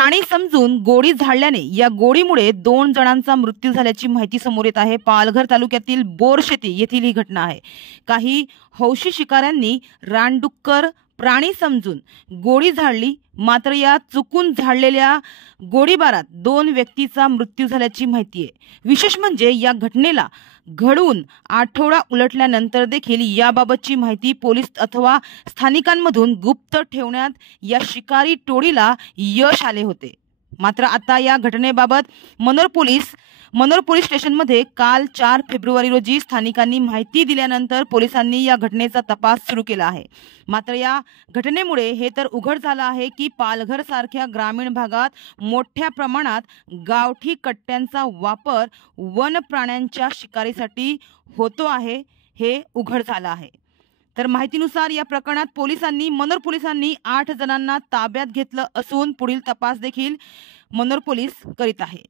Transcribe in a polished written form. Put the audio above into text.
प्राणी समजून गोळी झाडल्याने या गोळीमुळे 2 जणांचा मृत्यू झाल्याची माहिती समोर येत आहे। पालघर तालुक्यातील बोरशेती येथील ही घटना आहे। काही हौशी शिकाऱ्यांनी रानडुक्कर प्राणी समजून गोळी झाडली, मात्र या चुकून झाडलेल्या गोळीबारात 2 व्यक्तीचा मृत्यू झाल्याची माहिती आहे। विशेष म्हणजे या घटनेला घडून आठवडा उलटल्यानंतर देखील याबाबतची माहिती पोलीस अथवा स्थानिकांमधून गुप्त ठेवण्यात या शिकारी टोळीला यश आले होते। मात्र आता या घटनेबाबत मनोर पोलीस स्टेशनमध्ये काल 4 फेब्रुवारी रोजी स्थानिकांनी माहिती दिल्यानंतर पोलिसांनी या घटनेचा तपास सुरू केला आहे। मात्र या घटनेमुळे हे तर उघड झालं आहे की पालघर सारख्या ग्रामीण भागात मोठ्या प्रमाणात गावठी कट्ट्यांचा वापर वन प्राण्यांच्या शिकारीसाठी होतो आहे, हे उघड झालं आहे। तर माहितीनुसार या प्रकरणात मनोर पोलिसांनी 8 जणांना ताब्यात घेतलं असून पुढील तपास देखील मनोर पोलीस करीत आहे।